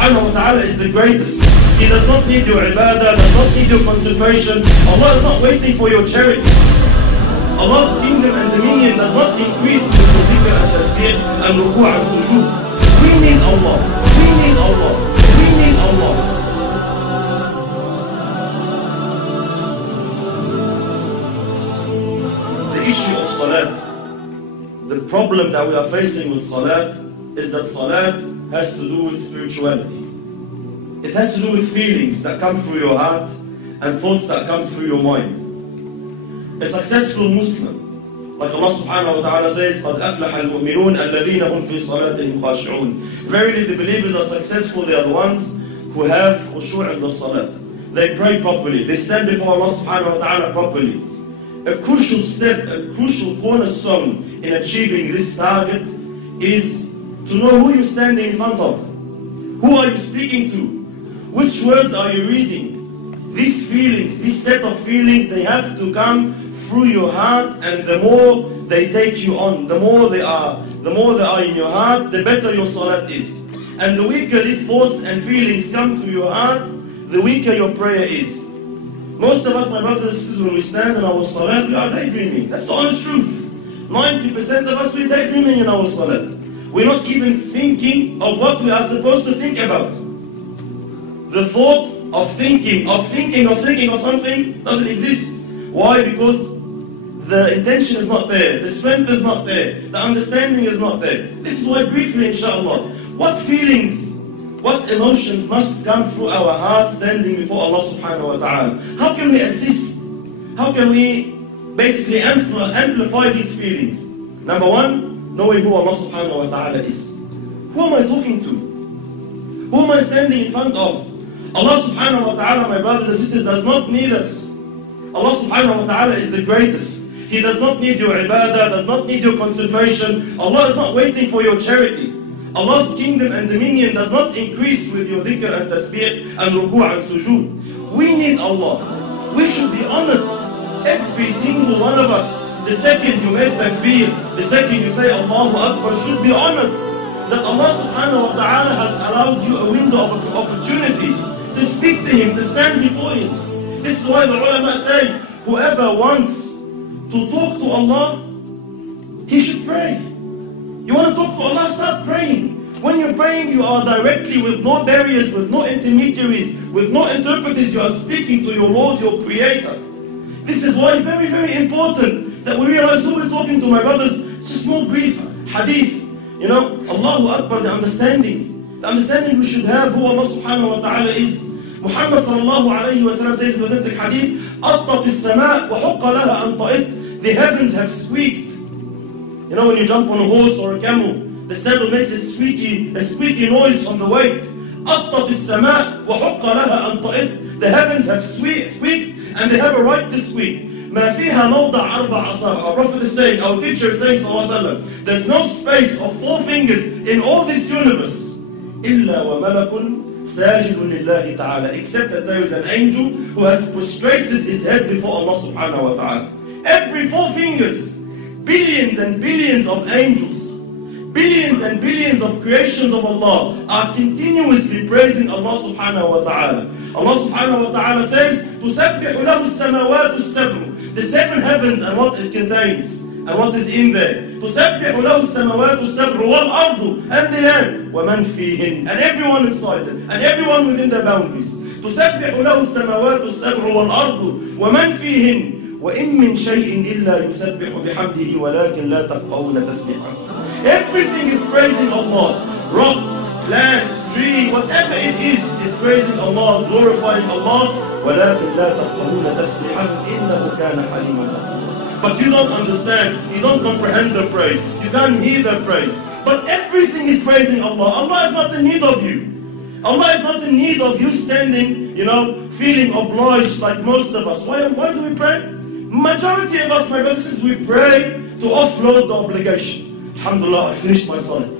subhanahu wa ta'ala is the greatest. He does not need your ibadah, does not need your concentration. Allah is not waiting for your charity. Allah's kingdom and dominion does not increase with your dhikr and tasbih and ruku' and sujood. We need Allah. We need Allah. We need Allah. The issue of salat, the problem that we are facing with salat is that salat has to do with spirituality. It has to do with feelings that come through your heart and thoughts that come through your mind. A successful Muslim, like Allah subhanahu wa ta'ala says, قَدْ أَفْلَحَ الْمُؤْمِنُونَ الَّذِينَ هُمْ فِي صَلَاتِهِمْ خَاشِعُونَ. Verily the believers are successful, they are the ones who have khushu' in their salat. They pray properly, they stand before Allah subhanahu wa ta'ala properly. A crucial step, a crucial cornerstone in achieving this target is to know who you're standing in front of. Who are you speaking to? Which words are you reading? These feelings, this set of feelings, they have to come through your heart, and the more they take you on, the more they are in your heart, the better your salat is. And the weaker these thoughts and feelings come to your heart, the weaker your prayer is. Most of us, my brothers and sisters, when we stand in our salat, we are daydreaming. That's the honest truth. 90% of us, we're daydreaming in our salat. We're not even thinking of what we are supposed to think about. The thought of thinking of something doesn't exist. Why? Because the intention is not there, the strength is not there, the understanding is not there. This is why briefly, inshallah, what feelings, what emotions must come through our hearts standing before Allah subhanahu wa ta'ala? How can we assist? How can we basically amplify these feelings? Number one, knowing who Allah subhanahu wa ta'ala is. Who am I talking to? Who am I standing in front of? Allah subhanahu wa ta'ala, my brothers and sisters, does not need us. Allah subhanahu wa ta'ala is the greatest. He does not need your ibadah, does not need your concentration. Allah is not waiting for your charity. Allah's kingdom and dominion does not increase with your dhikr and tasbih and ruku' and sujood. We need Allah. We should be honored. Every single one of us, the second you make takbir, the second you say Allahu Akbar, should be honored. That Allah subhanahu wa ta'ala has allowed you a window of opportunity to speak to Him, to stand before Him. This is why the ulama say, whoever wants to talk to Allah, he should pray. You want to talk to Allah, start praying. When you're praying, you are directly, with no barriers, with no intermediaries, with no interpreters, you are speaking to your Lord, your Creator. This is why very, very important that we realize who we're talking to, my brothers. It's a small brief hadith. You know, Allahu Akbar, the understanding we should have who Allah subhanahu wa ta'ala is. Muhammad sallallahu alayhi wa sallam says in the authentic hadith, أَطَّتِ السَّمَاء وَحُقَّ لَهَا أَنْ طَئِتْ. The heavens have squeaked. You know, when you jump on a horse or a camel, the saddle makes a squeaky noise from the weight. أَطَّتِ السَّمَاء وَحُقَّ لَهَا أَنْ طَئِتْ. The heavens have squeaked, and they have a right to squeak. مَا فِيهَا مَوْضَعَ أَرْبَعَ أَصَابِعَ. Our Prophet is saying, our teacher is saying, sallallahu alayhi wa sallam, there's no space of 4 fingers in all this universe, إِلَّا وَمَلَكٌ سَاجِدٌ لِلَّهِ تَعَالَى, except that there is an angel who has prostrated his head before Allah subhanahu wa ta'ala. Every 4 fingers, billions and billions of angels, billions and billions of creations of Allah are continuously praising Allah subhanahu wa ta'ala. Allah subhanahu wa ta'ala says, تُسَبِّحُ لَهُ السَّمَوَاتُ السَّبْعُ. The 7 heavens and what it contains and what is in there. تُسَبِّحُ لَهُ السَّمَوَاتُ السَّبْعُ وَالْأَرْضُ, and the land, وَمَنْ فِيهِنْ, and everyone inside them, and everyone within their boundaries. تُسَبِّحُ لَهُ السَّمَوَاتُ السَّبْعُ وَالْأَرْضُ وَمَنْ فِيهِنْ وَإِن مِّن شَيْءٍ إِلَّا يُسَبِّحُ بِحَمْدِهِ وَلَكِنْ لَا تَفْقَهُونَ تَسْبِيحَهُ. Everything is praising Allah. Rock, land, tree, whatever it is praising Allah, glorifying Allah. وَلَكِنْ لَا تَفْقَهُونَ تَسْبِيحَهُ إِنَّهُ كَانَ حَلِيمًا غَفُورًا. But you don't understand, you don't comprehend the praise, you can't hear the praise. But everything is praising Allah. Allah is not in need of you. Allah is not in need of you standing, feeling obliged like most of us. Why do we pray? Majority of us, my brothers, we pray to offload the obligation. Alhamdulillah, I finished my salat.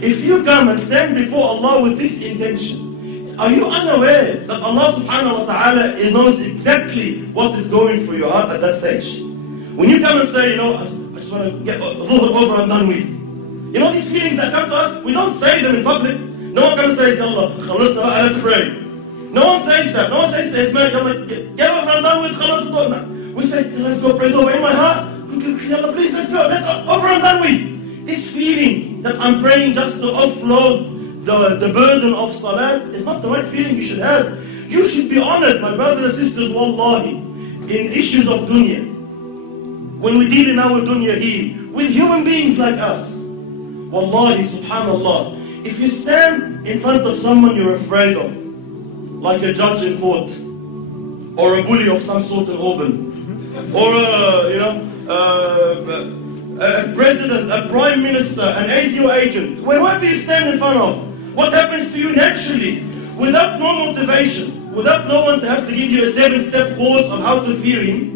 If you come and stand before Allah with this intention, are you unaware that Allah subhanahu wa ta'ala knows exactly what is going through your heart at that stage? When you come and say, I just want to get dhuhr over and done with. These feelings that come to us, we don't say them in public. No one can say, Allah, let's pray. No one says that. No one says to his man, get over and done with, khalas. We say, let's go pray over in my heart. Please, let's go. Let's go. Over and done with. This feeling that I'm praying just to offload the burden of salat is not the right feeling you should have. You should be honored, my brothers and sisters, wallahi, in issues of dunya. When we deal in our dunya here, with human beings like us, wallahi, subhanallah, if you stand in front of someone you're afraid of, like a judge in court, or a bully of some sort in Auburn, or a president, a prime minister, an ASIO agent, wherever you stand in front of, what happens to you naturally, without no motivation, without no one to have to give you a 7-step course on how to fear him?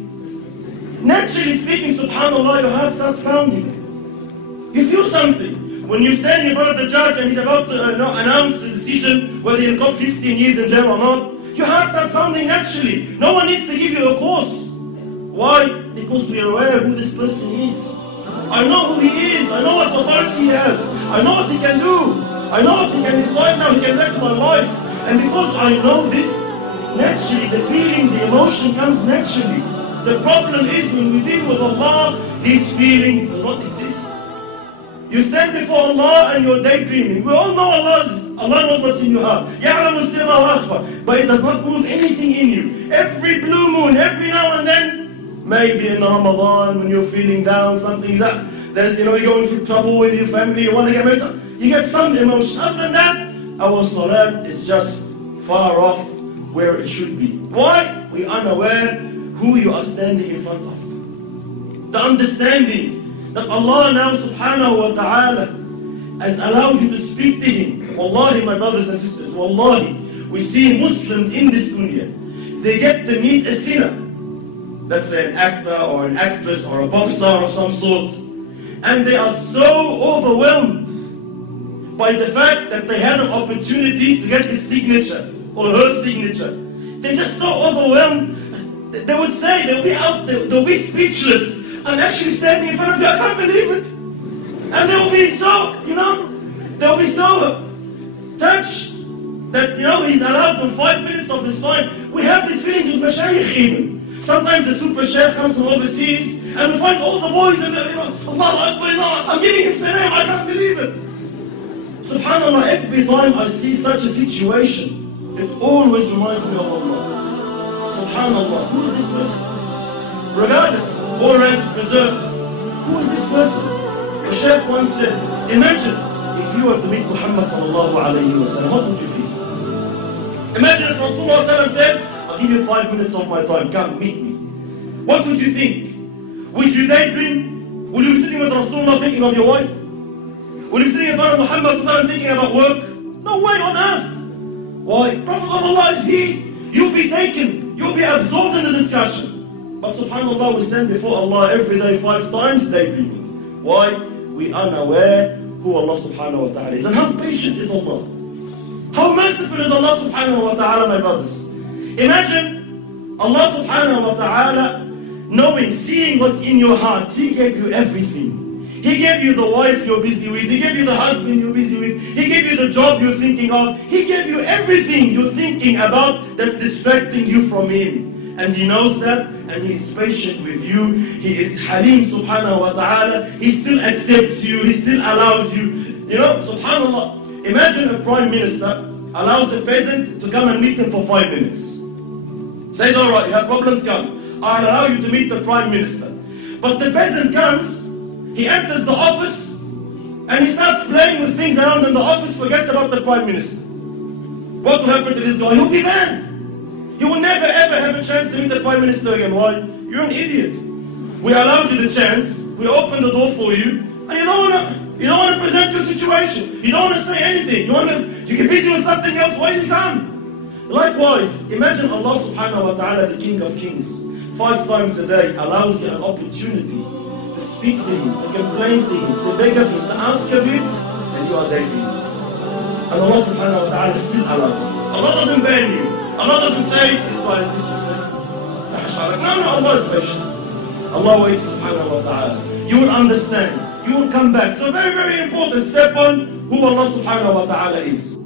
Naturally speaking, subhanallah, your heart starts pounding. You feel something. When you stand in front of the judge and he's about to announce the decision whether you'll got 15 years in jail or not, your heart starts pounding naturally. No one needs to give you a course. Why? Because we are aware who this person is. I know who he is. I know what authority he has. I know what he can do. I know what he can decide now. He can wreck my life. And because I know this, naturally the feeling, the emotion comes naturally. The problem is when we deal with Allah, these feelings do not exist. You stand before Allah and you're daydreaming. We all know Allah knows what's in your heart. يَعْلَمُ السِّرَّ وَأَخْفَى. But it does not move anything in you. Every blue moon, every now and then, maybe in Ramadan when you're feeling down, something that you're going through trouble with your family, you want to get married, you get some emotion. Other than that, our salat is just far off where it should be. Why? We are unaware who you are standing in front of. The understanding that Allah now subhanahu wa ta'ala has allowed you to speak to Him. Wallahi, my brothers and sisters, wallahi, we see Muslims in this dunya, they get to meet a sinner. Let's say an actor or an actress or a pop star of some sort. And they are so overwhelmed by the fact that they had an opportunity to get his signature or her signature. They're just so overwhelmed. They would say, they'll be speechless. I'm actually standing in front of you, I can't believe it. And they will be so, they'll be so touched that, he's allowed them 5 minutes of his time. We have these feelings with mashayikh even. Sometimes the super sheikh comes from overseas, and we find all the boys and Allah Akbar, I'm giving him salam, I can't believe it. Subhanallah, every time I see such a situation, it always reminds me of Allah. Subhanallah, who is this person? Regardless, all ranks preserved, who is this person? The Shaykh once said, imagine if you were to meet Muhammad sallallahu alayhi wa sallam, what would you feel? Imagine if Rasulullah said, I'll give you 5 minutes of my time, come meet me. What would you think? Would you daydream? Would you be sitting with Rasulullah thinking of your wife? Would you be sitting in front of Muhammad sallallahu alayhi wa sallam thinking about work? No way on earth. Why? Prophet of Allah is he. You'll be taken. You'll be absorbed in the discussion. But subhanallah, we stand before Allah every day 5 times daydreaming. Why? We are unaware who Allah subhanahu wa ta'ala is. And how patient is Allah? How merciful is Allah subhanahu wa ta'ala, my brothers? Imagine Allah subhanahu wa ta'ala knowing, seeing what's in your heart. He gave you everything. He gave you the wife you're busy with. He gave you the husband you're busy with. He gave you the job you're thinking of. He gave you everything you're thinking about that's distracting you from Him. And He knows that, and He is patient with you. He is Halim subhanahu wa ta'ala. He still accepts you. He still allows you. Subhanallah. Imagine a prime minister allows a peasant to come and meet him for 5 minutes. Says, alright, you have problems, come. I'll allow you to meet the prime minister. But the peasant comes, he enters the office, and he starts playing with things around in the office, forgets about the prime minister. What will happen to this guy? He'll be banned. You will never ever have a chance to meet the prime minister again. Why? You're an idiot. We allowed you the chance, we opened the door for you, and you don't want to present your situation. You don't want to say anything. You get busy with something else. Why you come? Likewise, imagine Allah subhanahu wa ta'ala, the King of Kings, 5 times a day allows you an opportunity to speak to Him, to complain to Him, to beg of Him, to ask of Him, and you are daydreaming. And Allah subhanahu wa ta'ala still allows you. Allah doesn't ban you. Allah doesn't say, this guy is disrespectful. No, Allah is patient. Allah waits subhanahu wa ta'ala. You will understand. You will come back. So very, very important. Step on who Allah subhanahu wa ta'ala is.